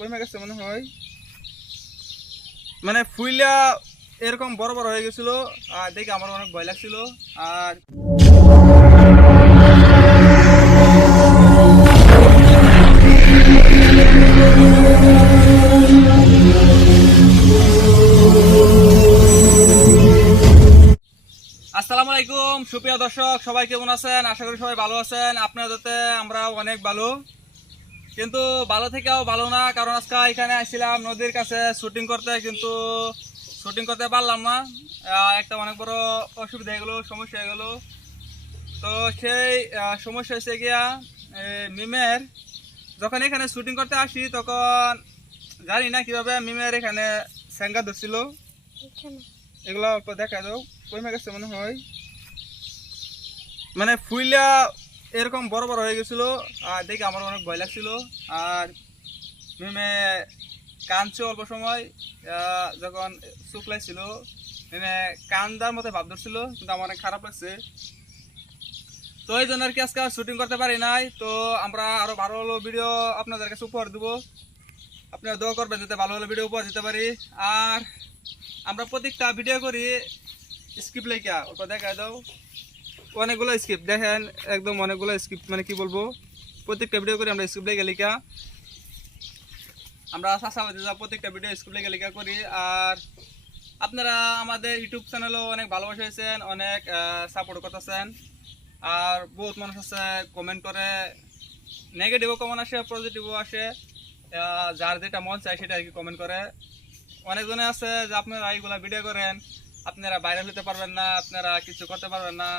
কমে গেছে মনে হয়, মানে ফুইলা এরকম বড় বড় হয়ে গেছিল। আর দেখে আমার অনেক ভয় লাগছিল। আর আসসালামু আলাইকুম সুপ্রিয় দর্শক, সবাই কেমন আছেন? আশা করি সবাই ভালো আছেন। আপনাদের যাতে আমরা অনেক ভালো, কিন্তু ভালো থেকেও ভালো না, কারণ আজকে এখানে আসছিলাম নদীর কাছে শুটিং করতে, কিন্তু শুটিং করতে পারলাম না। একটা অনেক বড় অসুবিধা হয়ে গেলো, সমস্যা হয়ে গেলো। তো সেই সমস্যা হয়েছে গিয়া মিমের, যখন এখানে শুটিং করতে আসি তখন জানি না কিভাবে মিমের এখানে স্যাঙ্গা ধরছিল। এগুলো দেখা দাও, কমে গেছে মনে হয়, মানে ফুইলা এরকম বড় বড় হয়ে গেছিল। আর দেখে আমার অনেক ভয় লাগছিল। আর মিমে কাঁদছে অল্প সময়, যখন শুকলাইছিল মিমে কান্দার মতো ভাব ধরছিল, কিন্তু আমার অনেক খারাপ লাগছে। তো এই জন্য আর কি আজকে শুটিং করতে পারি নাই। তো আমরা আরো ভালো ভালো ভিডিও আপনাদের কাছে উপহার দেবো, আপনারা দোয়া করবেন যাতে ভালো ভালো ভিডিও উপহার দিতে পারি। আর আমরা প্রত্যেকটা ভিডিও করি স্ক্রিপ্ট লেখা, ওটা দেখা দাও, অনেকগুলো স্ক্রিপ্ট দেখেন, একদম অনেকগুলো স্ক্রিপ্ট, মানে কি বলবো, প্রত্যেকটা ভিডিও করি আমরা স্ক্রিপ্ট লেখা লেখা, আমরা চাষাবাদে যা প্রত্যেকটা ভিডিও স্ক্রিপ্ট লেখা লেখা করি। আর আপনারা আমাদের ইউটিউব চ্যানেলও অনেক ভালোবাসা হয়েছেন, অনেক সাপোর্ট করতেছেন। আর বহুত মানুষ আছে কমেন্ট করে, নেগেটিভও কমেন্ট আসে, পজিটিভও আসে, যার যেটা মন চায় সেটা আর কি কমেন্ট করে। অনেকজনে আছে যে আপনারা এইগুলা ভিডিও করেন, আপনারা ভাইরাল হতে পারবেন না, আপনারা কিছু করতে পারবেন না।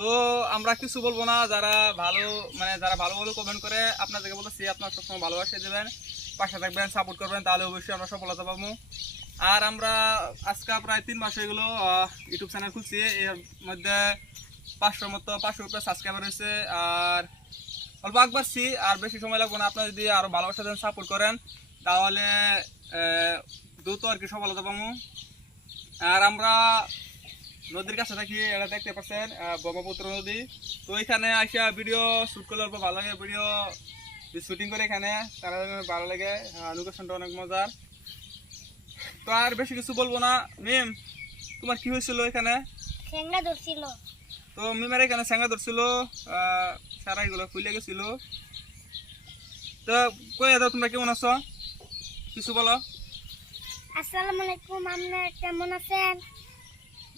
তো আমরা কিছু বলবো না, যারা ভালো, মানে যারা ভালো ভালো কমেন্ট করে আপনাদেরকে বলতেছি, আপনারা সবসময় ভালোবাসা দেবেন, পাশে থাকবেন, সাপোর্ট করবেন, তাহলে অবশ্যই আমরা সফলতা পাবো। আর আমরা আজকে প্রায় 3 মাস হয়ে গেলো ইউটিউব চ্যানেল খুলছি, এর মধ্যে 500 উপরে সাবস্ক্রাইবার হয়েছে। আর অল্প আগ বাড়ছি, আর বেশি সময় লাগবে না। আপনারা যদি আরো ভালোবাসা দেন, সাপোর্ট করেন, তাহলে দ্রুত আর কি সফলতা পাবো। আর আমরা নদীর কাছে থাকি, এটা দেখতে পাচ্ছেন ব্রহ্মপুত্র নদী। তো এখানে আসা ভিডিও শুট করলে অল্প ভালো লাগে, ভিডিও শুটিং করে এখানে তারা ভালো লাগে, লোকেশনটা অনেক মজার। তো আর বেশি কিছু বলবো না। মিম, তোমার কি হয়েছিল এখানে? স্যাঙ্গা ধরছিল। তো মিমের এখানে স্যাঙ্গা ধরছিল, সারা এগুলো খুলে গেছিল। তো কই দাও, তোমরা কেমন আছো? কিছু বলো। আসসালামু আলাইকুম, আপনারা কেমন আছেন?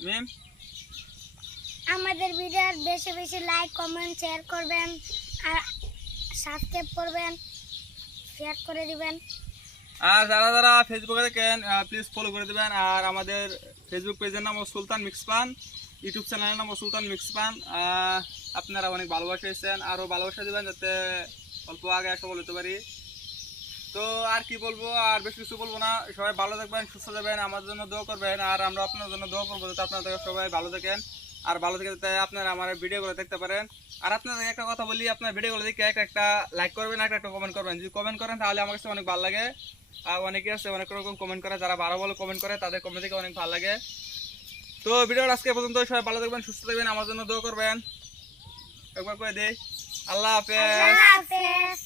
মিম, আমাদের ভিডিও বেশি বেশি লাইক, কমেন্ট, শেয়ার করবেন, আর সাবস্ক্রাইব করবেন, শেয়ার করে দিবেন। আর যারা যারা ফেসবুকে দেখেন প্লিজ ফলো করে দেবেন। আর আমাদের ফেসবুক পেজের নাম সুলতান মিক্স পান, ইউটিউব চ্যানেলের নাম সুলতান মিক্স পান। আপনারা অনেক ভালোবাসা এসেছেন, আরও ভালোবাসা দেবেন যাতে অল্প আগে সফল হতে পারি। তো আর কি বলবো, আর বেশি কিছু বলবো না। সবাই ভালো থাকবেন, সুস্থ থাকবেন, আমাদের জন্য দোয়া করবেন। আর আমরা আপনার জন্য দোয়া করবো যাতে আপনারা সবাই ভালো থাকেন, আর ভালো থেকে যাতে আপনারা আমার ভিডিওগুলো দেখতে পারেন। আর আপনাদের একটা কথা বলি, আপনার ভিডিওগুলো দেখে একটা লাইক করবেন, একটা কমেন্ট করবেন। যদি কমেন্ট করেন তাহলে আমার কাছে অনেক ভালো লাগে। আর অনেকে আছে অনেক রকম কমেন্ট করে, যারা ভালো ভালো কমেন্ট করে তাদের কমেন্ট দেখে অনেক ভালো লাগে। তো ভিডিওটা আজকে পর্যন্ত, সবাই ভালো থাকবেন, সুস্থ থাকবেন, আমার জন্য দোয়া করবেন। একবার করে দেই, আল্লাহ হাফেজ। আল্লাহ হাফেজ।